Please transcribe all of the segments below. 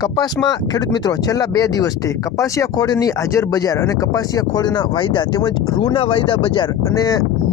કપાસમાં ખેડૂત મિત્રો છેલ્લા બે દિવસથી કપાસિયા ખોળની હાજર બજાર અને કપાસિયા ખોળના વાયદા તેમજ રૂના વાયદા બજાર અને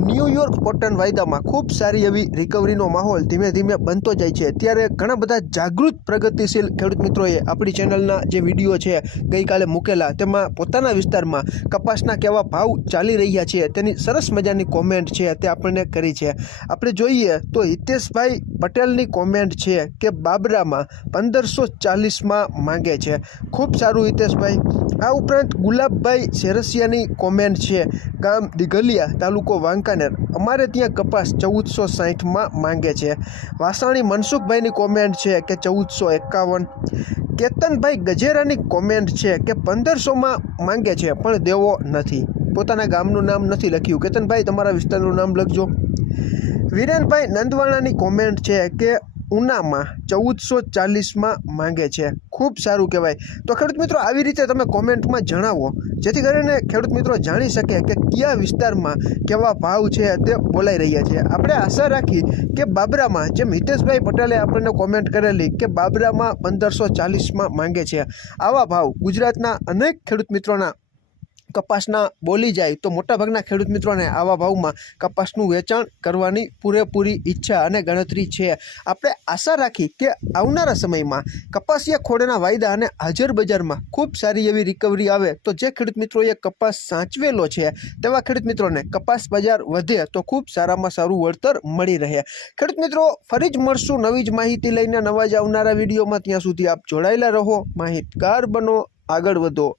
ન્યૂયોર્ક કોટન વાયદામાં ખૂબ સારી એવી રિકવરીનો માહોલ ધીમે ધીમે બનતો જાય છે. ત્યારે ઘણા બધા જાગૃત પ્રગતિશીલ ખેડૂત મિત્રોએ આપણી ચેનલના જે વીડિયો છે ગઈકાલે મૂકેલા તેમાં પોતાના વિસ્તારમાં કપાસના કેવા ભાવ ચાલી રહ્યા છે તેની સરસ મજાની કોમેન્ટ છે તે આપણને કરી છે. આપણે જોઈએ તો હિતેશભાઈ પટેલની કોમેન્ટ છે કે બાબરામાં પંદરસો ચાલીસમાં માંગે છે. ખૂબ સારું હિતેશભાઈ. આ ઉપરાંત ગુલાબભાઈ શેરસિયાની કોમેન્ટ છે. ગામ દિઘલિયા તાલુકો વાંકાનેર. અમારે ત્યાં કપાસ ચૌદસો સાહીઠમાં માંગે છે. વાસાણી મનસુખભાઈની કોમેન્ટ છે કે ચૌદસો એકાવન. કેતનભાઈ ગજેરાની કોમેન્ટ છે કે પંદરસોમાં માંગે છે, પણ દેવો નથી. પોતાના ગામનું નામ નથી લખ્યું. કેતનભાઈ, તમારા વિસ્તારનું નામ લખજો. વિરેનભાઈ નંદવાણાની કોમેન્ટ છે કે ઉનામાં ચૌદસો ચાલીસમાં માંગે છે. ખૂબ સારું કહેવાય. તો ખેડૂત મિત્રો, આવી રીતે તમે કોમેન્ટમાં જણાવો. જેથી કરીને ખેડૂત મિત્રો જાણી શકે કે કયા વિસ્તારમાં કેવા ભાવ છે તે બોલાઈ રહ્યા છે. આપણે આશા રાખી કે બાબરામાં, જેમ હિતેશભાઈ પટેલે આપણને કોમેન્ટ કરેલી કે બાબરામાં પંદરસો ચાલીસમાં માંગે છે. આવા ભાવ ગુજરાતના અનેક ખેડૂત મિત્રોના કપાસના બોલી જાય તો મોટાભાગના ખેડૂત મિત્રોને આવા ભાવમાં કપાસનું વેચાણ કરવાની પૂરેપૂરી ઈચ્છા અને ગણતરી છે. આપણે આશા રાખી કે આવનારા સમયમાં કપાસિયા ખોળના વાયદા અને હાજર બજારમાં ખૂબ સારી એવી રિકવરી આવે તો જે ખેડૂત મિત્રોએ કપાસ સાચવેલો છે તેવા ખેડૂત મિત્રોને કપાસ બજાર વધે તો ખૂબ સારામાં સારું વળતર મળી રહે. ખેડૂત મિત્રો, ફરી જ મળશું નવી જ માહિતી લઈને નવા જ આવનારા વિડીયોમાં. ત્યાં સુધી આપ જોડાયેલા રહો. માહિતગાર બનો, આગળ વધો.